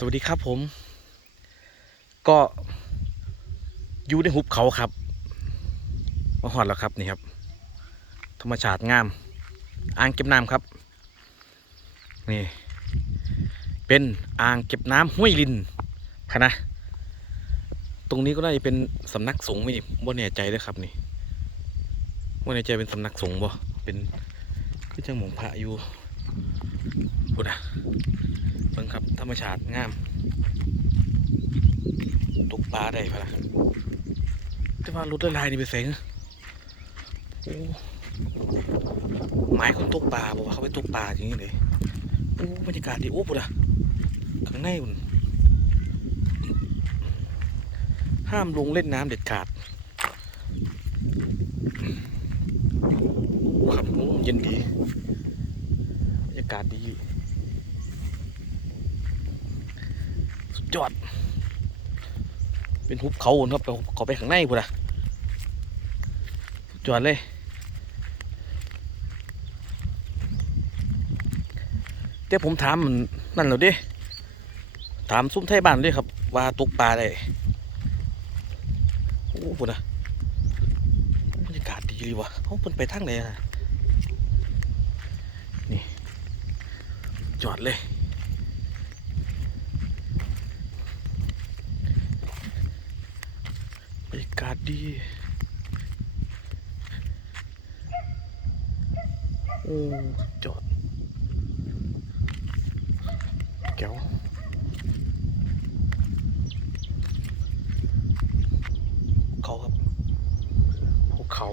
สวัสดีครับผม ก็อยู่ในหุบเขาครับมาหอดแล้วครับนี่ครับ ธรรมชาติงาม อ่างเก็บน้ำครับ นี่ เป็นอ่างเก็บน้ำห้วยลินค่ะนะ ตรงนี้ก็น่าจะเป็นสำนักสงฆ์ไม่บ่แน่ใจเลยครับนี่บ่แน่ใจเป็นสำนักสงฆ์บ่เป็นคือจังหมองพระอยู่พูดนะ บิ่งครับธรรมชาติงามตกปลาได้พะนะแต่ว่ารถละลายนี่ไปแสงโอ้หมายคนตกปลาบอกว่าเขาไปตกปลาอย่างนี้เลยโอ้บรรยากาศดีโอ้ปุ๊ดอะข้างในมันห้ามลงเล่นน้ำเด็ดขาดครับเย็นดีบรรยากาศดี สุด ยอด เป็นหุบเขาครับไปขาไปข้างในพุ่นะสุดยอดเลยเดี๋ยวผมถามมันนั่นแล้วเดิถามซุ้มไทยบ้านด้วยครับ ว่าตกปลาได้โอ้พุ่นะบรรยากาศดีเลยวะเขาเพิ่นไปทางไหนอะนี่ จอดเลย บรรยากาศดีโอ้จอดแก้วเขาครับภูเขา